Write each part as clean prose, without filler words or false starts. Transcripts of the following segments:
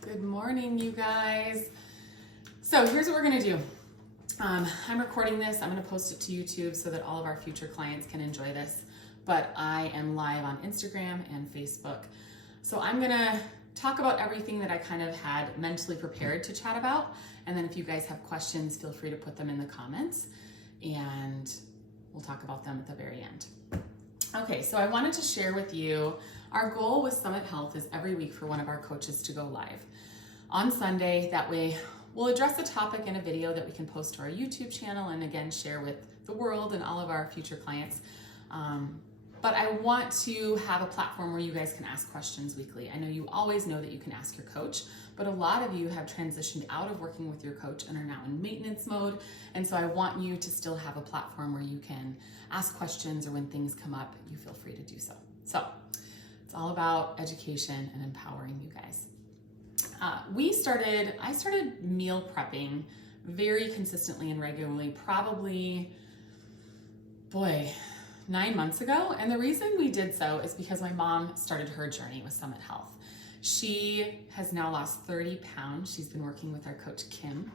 Good morning, you guys. So here's what we're gonna do. I'm recording this. I'm gonna post it to YouTube so that all of our future clients can enjoy this. But I am live on Instagram and Facebook. So I'm gonna talk about everything that I kind of had mentally prepared to chat about. And then if you guys have questions, feel free to put them in the comments and we'll talk about them at the very end. Okay, so I wanted to share with you, our goal with Summit Health is every week for one of our coaches to go live on Sunday. That way we'll address a topic in a video that we can post to our YouTube channel and again, share with the world and all of our future clients. But I want to have a platform where you guys can ask questions weekly. I know you always know that you can ask your coach, but a lot of you have transitioned out of working with your coach and are now in maintenance mode. And so I want you to still have a platform where you can ask questions, or when things come up, you feel free to do so. So it's all about education and empowering you guys. I started meal prepping very consistently and regularly, probably, 9 months ago. And the reason we did so is because my mom started her journey with Summit Health. She has now lost 30 pounds. She's been working with our coach, Kim.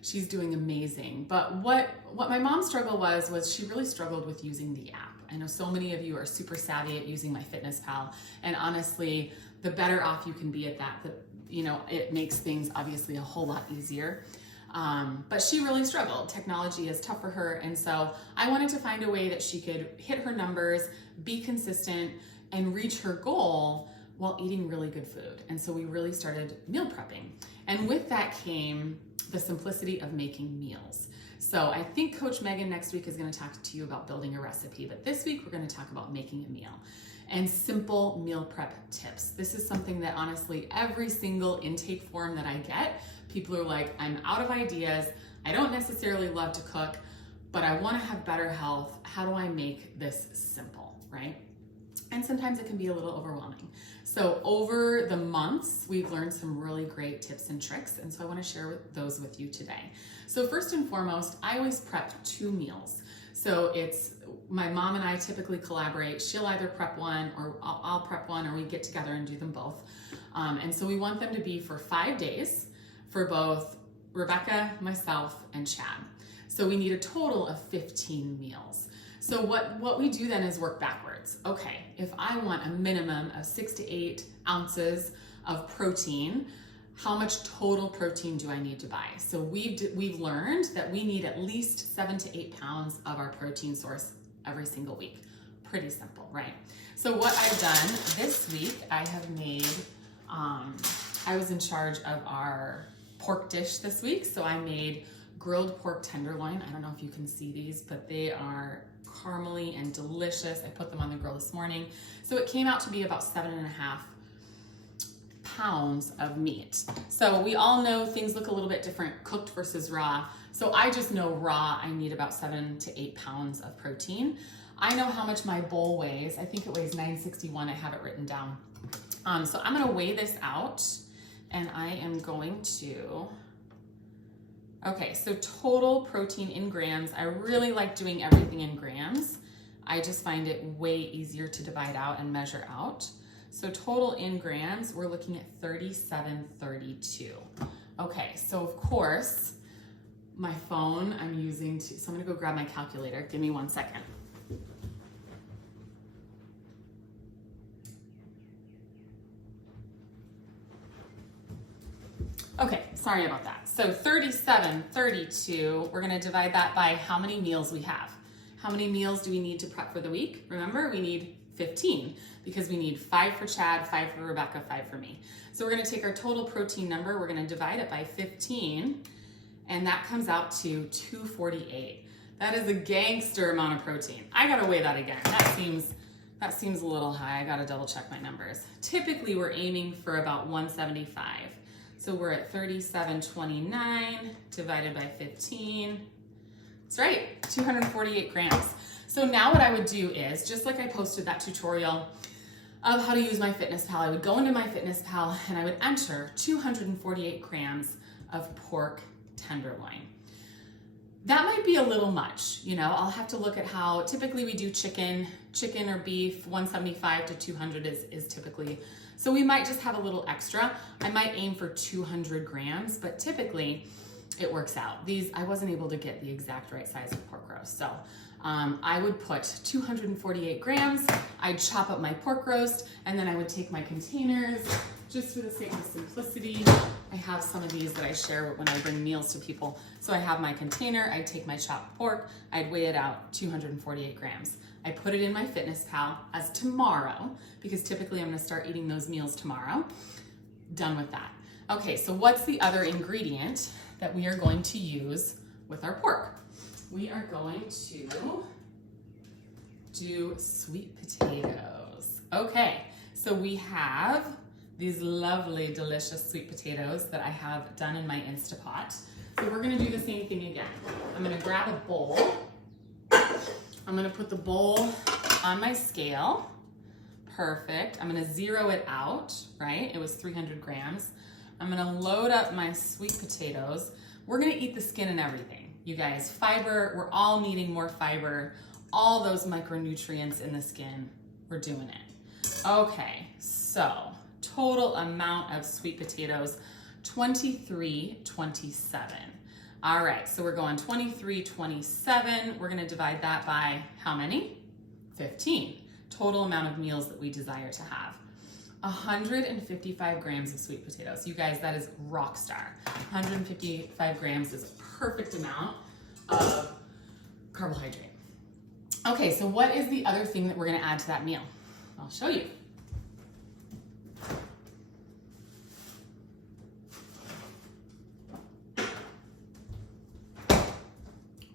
She's doing amazing. But what my mom's struggle was she really struggled with using the app. I know so many of you are super savvy at using MyFitnessPal. And honestly, the better off you can be at that, it makes things obviously a whole lot easier. But she really struggled. Technology is tough for her. And so I wanted to find a way that she could hit her numbers, be consistent, and reach her goal while eating really good food. And so we really started meal prepping. And with that came the simplicity of making meals. So I think Coach Megan next week is going to talk to you about building a recipe, but this week we're going to talk about making a meal and simple meal prep tips. This is something that honestly, every single intake form that I get, people are like, I'm out of ideas. I don't necessarily love to cook, but I want to have better health. How do I make this simple, right? And sometimes it can be a little overwhelming. So over the months, we've learned some really great tips and tricks. And so I want to share those with you today. So first and foremost, I always prep 2 meals. So it's my mom and I typically collaborate. She'll either prep one or I'll prep one, or we get together and do them both. And so we want them to be for 5 days for both Rebecca, myself, and Chad. So we need a total of 15 meals. So what we do then is work backwards. Okay, if I want a minimum of 6 to 8 ounces of protein, how much total protein do I need to buy? So we've learned that we need at least 7 to 8 pounds of our protein source every single week. Pretty simple, right? So what I've done this week, I have made, I was in charge of our pork dish this week. So I made grilled pork tenderloin. I don't know if you can see these, but they are caramely and delicious. I put them on the grill this morning. So it came out to be about 7.5 pounds of meat. So we all know things look a little bit different cooked versus raw. So I just know raw, I need about 7 to 8 pounds of protein. I know how much my bowl weighs. I think it weighs 961. I have it written down. So I'm gonna weigh this out, and I am going to, okay, so total protein in grams. I really like doing everything in grams. I just find it way easier to divide out and measure out. So total in grams, we're looking at 3732. Okay, so of course, my phone I'm using so I'm gonna go grab my calculator. Give me 1 second. Okay, sorry about that. So 3732, we're gonna divide that by how many meals we have. How many meals do we need to prep for the week? Remember, we need 15 because we need 5 for Chad, 5 for Rebecca, 5 for me. So we're gonna take our total protein number, we're gonna divide it by 15, and that comes out to 248. That is a gangster amount of protein. I gotta weigh that again. That seems a little high. I gotta double check my numbers. Typically, we're aiming for about 175. So we're at 3729 divided by 15. That's right, 248 grams. So now what I would do is, just like I posted that tutorial of how to use MyFitnessPal, I would go into MyFitnessPal and I would enter 248 grams of pork tenderloin. that might be a little much. You know, I'll have to look at how typically we do chicken or beef. 175 to 200 is typically, so we might just have a little extra. I might aim for 200 grams, but typically it works out. These, I wasn't able to get the exact right size of pork roast. So I would put 248 grams. I'd chop up my pork roast, and then I would take my containers, just for the sake of simplicity. I have some of these that I share when I bring meals to people. So I have my container, I'd take my chopped pork, I'd weigh it out, 248 grams. I put it in my FitnessPal as tomorrow, because typically I'm gonna start eating those meals tomorrow. Done with that. Okay, so what's the other ingredient that we are going to use with our pork? We are going to do sweet potatoes. Okay, so we have these lovely, delicious sweet potatoes that I have done in my Instapot. So we're gonna do the same thing again. I'm gonna grab a bowl. I'm gonna put the bowl on my scale. Perfect. I'm gonna zero it out, right? It was 300 grams. I'm gonna load up my sweet potatoes. We're gonna eat the skin and everything. You guys, fiber, we're all needing more fiber. All those micronutrients in the skin, we're doing it. Okay, so total amount of sweet potatoes, 2327. All right, so we're going 2327. We're gonna divide that by how many? 15. Total amount of meals that we desire to have. 155 grams of sweet potatoes. You guys, that is rock star. 155 grams is a perfect amount of carbohydrate. Okay, so what is the other thing that we're gonna add to that meal? I'll show you.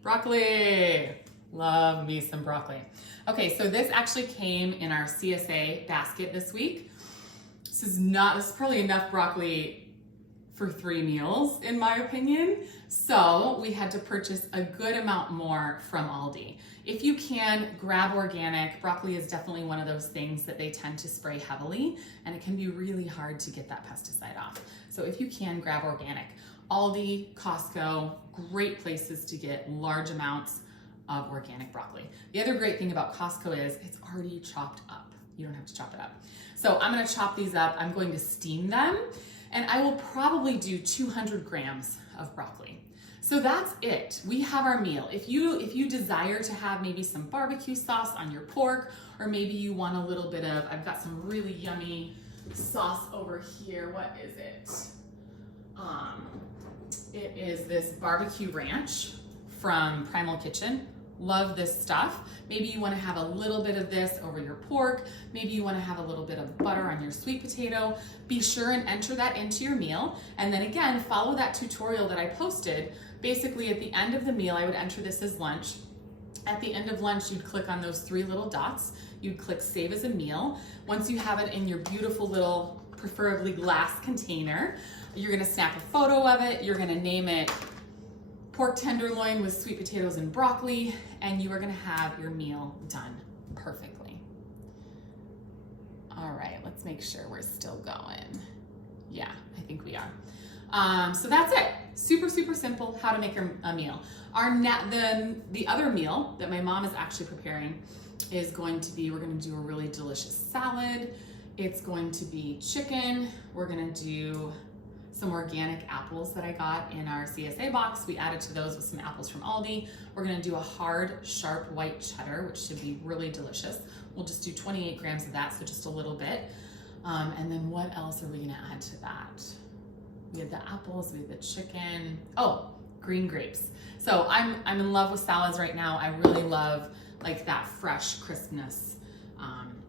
Broccoli. Love me some broccoli. Okay, so this actually came in our CSA basket this week. This is probably enough broccoli for 3 meals, in my opinion. So we had to purchase a good amount more from Aldi. If you can, grab organic. Broccoli is definitely one of those things that they tend to spray heavily, and it can be really hard to get that pesticide off. So if you can, grab organic. Aldi, Costco, great places to get large amounts of organic broccoli. The other great thing about Costco is it's already chopped up. You don't have to chop it up. So I'm gonna chop these up. I'm going to steam them, and I will probably do 200 grams of broccoli. So that's it. We have our meal. If you desire to have maybe some barbecue sauce on your pork, or maybe you want a little bit of, I've got some really yummy sauce over here. What is it? It is this barbecue ranch from Primal Kitchen. Love this stuff. Maybe you want to have a little bit of this over your pork. Maybe you want to have a little bit of butter on your sweet potato. Be sure and enter that into your meal. And then again, follow that tutorial that I posted. Basically at the end of the meal, I would enter this as lunch. At the end of lunch, you'd click on those 3 little dots. You'd click Save as a Meal. Once you have it in your beautiful little, preferably glass container, you're gonna snap a photo of it. You're gonna name it pork tenderloin with sweet potatoes and broccoli, and you are gonna have your meal done perfectly. All right, let's make sure we're still going. Yeah, I think we are. So that's it. Super, super simple how to make a meal. The other meal that my mom is actually preparing is going to be, we're gonna do a really delicious salad. It's going to be chicken. We're gonna do some organic apples that I got in our CSA box. We added to those with some apples from Aldi. We're gonna do a hard, sharp white cheddar, which should be really delicious. We'll just do 28 grams of that, so just a little bit. And then what else are we gonna add to that? We had the apples, we had the chicken. Oh, green grapes. So I'm in love with salads right now. I really love like that fresh crispness.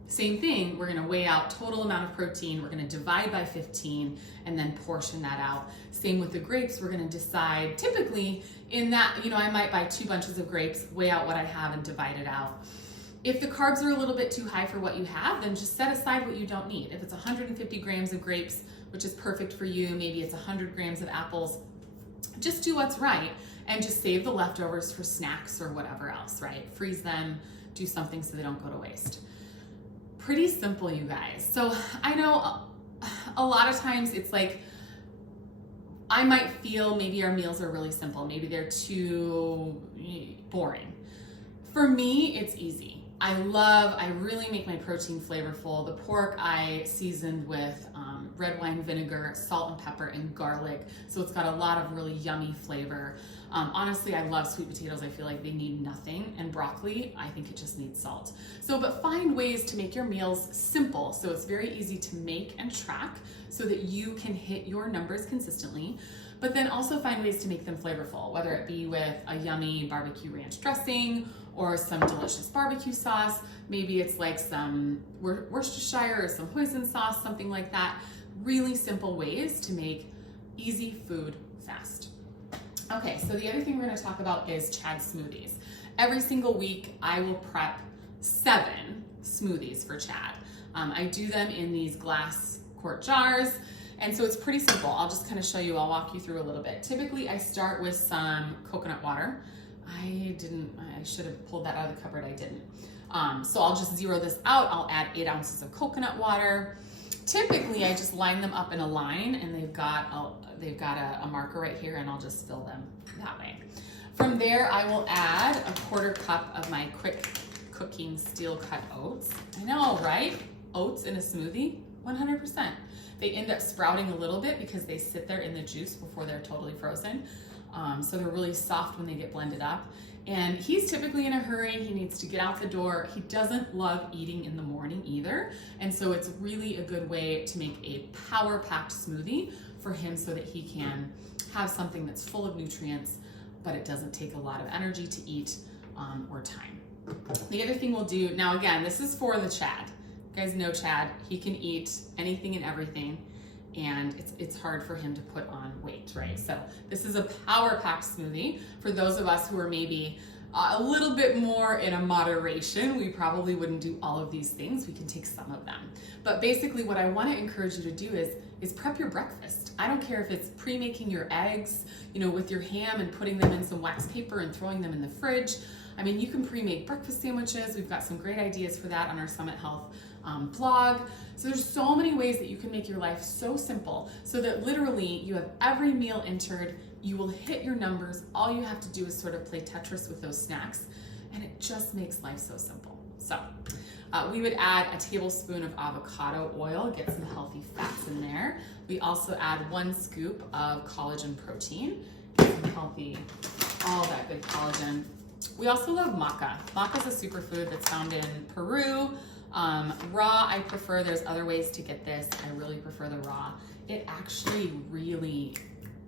Same thing, we're gonna weigh out total amount of protein, we're gonna divide by 15 and then portion that out. Same with the grapes, we're gonna decide, typically in that, I might buy 2 bunches of grapes, weigh out what I have and divide it out. If the carbs are a little bit too high for what you have, then just set aside what you don't need. If it's 150 grams of grapes, which is perfect for you, maybe it's 100 grams of apples, just do what's right and just save the leftovers for snacks or whatever else, right? Freeze them, do something so they don't go to waste. Pretty simple, you guys. So I know a lot of times it's like, I might feel maybe our meals are really simple. Maybe they're too boring. For me, it's easy. I really make my protein flavorful. The pork I seasoned with red wine vinegar, salt and pepper, and garlic. So it's got a lot of really yummy flavor. Honestly, I love sweet potatoes. I feel like they need nothing. And broccoli, I think it just needs salt. So, but find ways to make your meals simple. So it's very easy to make and track so that you can hit your numbers consistently. But then also find ways to make them flavorful, whether it be with a yummy barbecue ranch dressing or some delicious barbecue sauce. Maybe it's like some Worcestershire or some hoisin sauce, something like that. Really simple ways to make easy food fast. Okay, so the other thing we're gonna talk about is Chad smoothies. Every single week, I will prep 7 smoothies for Chad. I do them in these glass quart jars. And so it's pretty simple. I'll just kind of show you, I'll walk you through a little bit. Typically I start with some coconut water. I should have pulled that out of the cupboard, I didn't. So I'll just zero this out. I'll add 8 ounces of coconut water. Typically I just line them up in a line, and they've got a marker right here, and I'll just fill them that way. From there I will add a 1/4 cup of my quick cooking steel cut oats. I know, right? Oats in a smoothie, 100%. They end up sprouting a little bit because they sit there in the juice before they're totally frozen. So they're really soft when they get blended up. And he's typically in a hurry. He needs to get out the door. He doesn't love eating in the morning either. And so it's really a good way to make a power-packed smoothie for him so that he can have something that's full of nutrients, but it doesn't take a lot of energy to eat or time. The other thing we'll do, now again, this is for the Chad. You guys know Chad, he can eat anything and everything, and it's hard for him to put on weight, right? So this is a power-packed smoothie. For those of us who are maybe a little bit more in a moderation, we probably wouldn't do all of these things. We can take some of them. But basically what I want to encourage you to do is prep your breakfast. I don't care if it's pre-making your eggs, with your ham and putting them in some wax paper and throwing them in the fridge. I mean, you can pre-make breakfast sandwiches. We've got some great ideas for that on our Summit Health blog. So there's so many ways that you can make your life so simple so that literally you have every meal entered, you will hit your numbers. All you have to do is sort of play Tetris with those snacks, and it just makes life so simple. So we would add a tablespoon of avocado oil, get some healthy fats in there. We also add 1 scoop of collagen protein, get some healthy, all that good collagen. We also love maca. Maca is a superfood that's found in Peru. Raw, I prefer. There's other ways to get this. I really prefer the raw. It actually really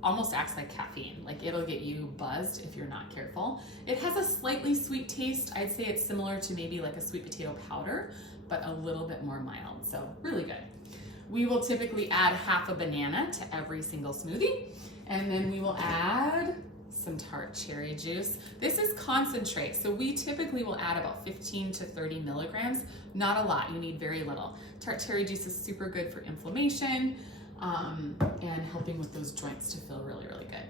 almost acts like caffeine. Like, it'll get you buzzed if you're not careful. It has a slightly sweet taste. I'd say it's similar to maybe like a sweet potato powder, but a little bit more mild. So really good. We will typically add half a banana to every single smoothie. And then we will add some tart cherry juice. This is concentrate, so we typically will add about 15 to 30 milligrams. Not a lot, you need very little. Tart cherry juice is super good for inflammation and helping with those joints to feel really, really good.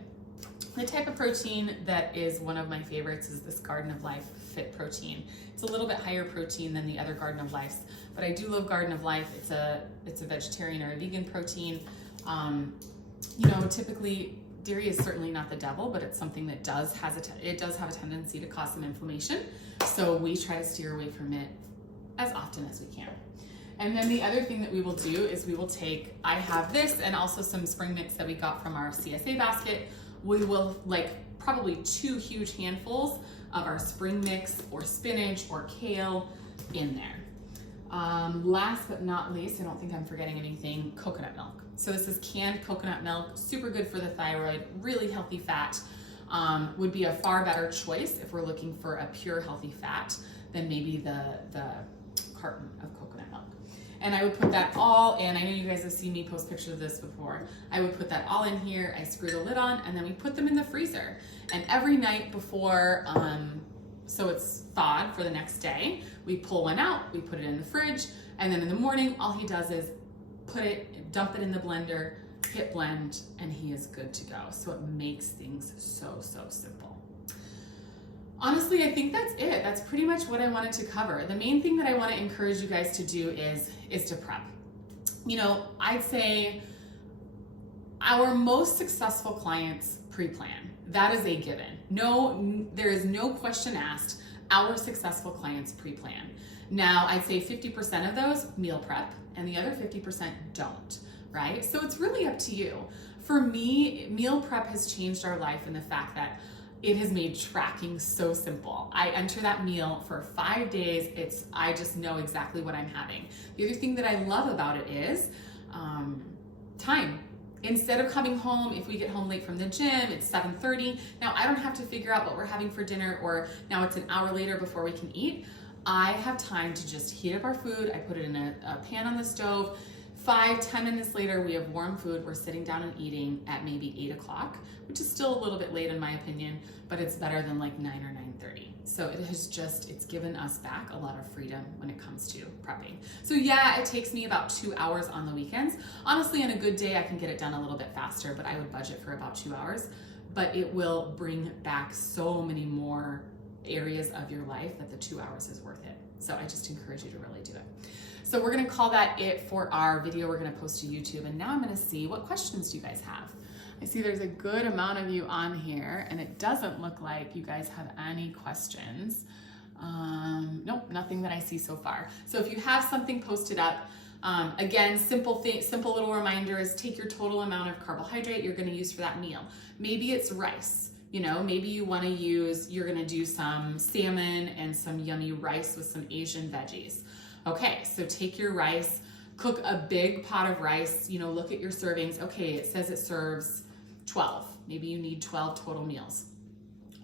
The type of protein that is one of my favorites is this Garden of Life Fit protein. It's a little bit higher protein than the other Garden of Lives, but I do love Garden of Life. It's a vegetarian or a vegan protein. Typically dairy is certainly not the devil, but it's something that does have a tendency to cause some inflammation. So we try to steer away from it as often as we can. And then the other thing that we will do is we will take, I have this and also some spring mix that we got from our CSA basket. We will probably 2 huge handfuls of our spring mix or spinach or kale in there. Last but not least, I don't think I'm forgetting anything, coconut milk. So this is canned coconut milk, super good for the thyroid, really healthy fat. Would be a far better choice if we're looking for a pure healthy fat than maybe the carton of coconut milk. And I would put that all in. I know you guys have seen me post pictures of this before. I would put that all in here. I screw the lid on, and then we put them in the freezer. And every night before, so it's thawed for the next day, we pull one out, we put it in the fridge, and then in the morning, all he does is dump it in the blender, hit blend, and he is good to go. So it makes things so, so simple. Honestly, I think that's it. That's pretty much what I wanted to cover. The main thing that I want to encourage you guys to do is to prep. I'd say Our most successful clients pre-plan. That is a given. No, there is no question asked. Our successful clients pre-plan. Now, I'd say 50% of those meal prep and the other 50% don't, right? So it's really up to you. For me, meal prep has changed our life in the fact that it has made tracking so simple. I enter that meal for 5 days. I just know exactly what I'm having. The other thing that I love about it is time. Instead of coming home, if we get home late from the gym, it's 7:30. Now I don't have to figure out what we're having for dinner, or now it's an hour later before we can eat. I have time to just heat up our food. I put it in a pan on the stove. 5-10 minutes later, we have warm food. We're sitting down and eating at maybe 8 o'clock, which is still a little bit late in my opinion, but it's better than like 9 or 9:30. So it's given us back a lot of freedom when it comes to prepping. So yeah, it takes me about 2 hours on the weekends. Honestly, on a good day, I can get it done a little bit faster, but I would budget for about 2 hours. But it will bring back so many more areas of your life that the 2 hours is worth it. So I just encourage you to really do it. So we're gonna call that it for our video we're gonna post to YouTube. And now I'm gonna see, what questions do you guys have? I see there's a good amount of you on here, and it doesn't look like you guys have any questions. Nope, nothing that I see so far. So if you have something posted up, again, simple little reminder is take your total amount of carbohydrate you're gonna use for that meal. Maybe it's rice. You know, maybe you're gonna do some salmon and some yummy rice with some Asian veggies. Okay, so take your rice, cook a big pot of rice, look at your servings. Okay, it says it serves 12. Maybe you need 12 total meals.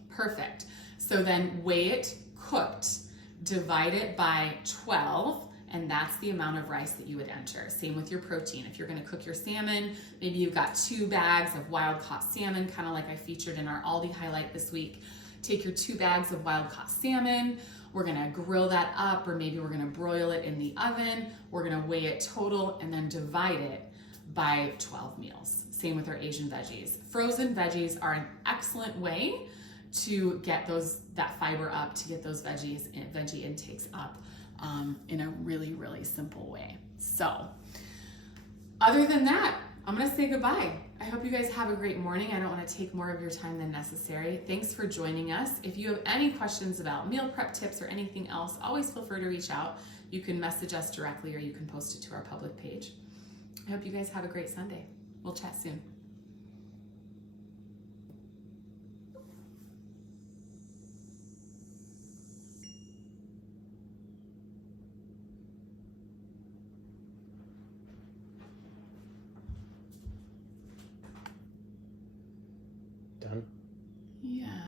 Perfect. So then weigh it cooked, divide it by 12, and that's the amount of rice that you would enter. Same with your protein. If you're gonna cook your salmon, maybe you've got 2 bags of wild caught salmon, kind of like I featured in our Aldi highlight this week. Take your 2 bags of wild caught salmon. We're gonna grill that up, or maybe we're gonna broil it in the oven. We're gonna weigh it total and then divide it by 12 meals. Same with our Asian veggies. Frozen veggies are an excellent way to get that fiber up, to get those veggie intakes up in a really, really simple way. So other than that, I'm gonna say goodbye. I hope you guys have a great morning. I don't wanna take more of your time than necessary. Thanks for joining us. If you have any questions about meal prep tips or anything else, always feel free to reach out. You can message us directly, or you can post it to our public page. I hope you guys have a great Sunday. We'll chat soon.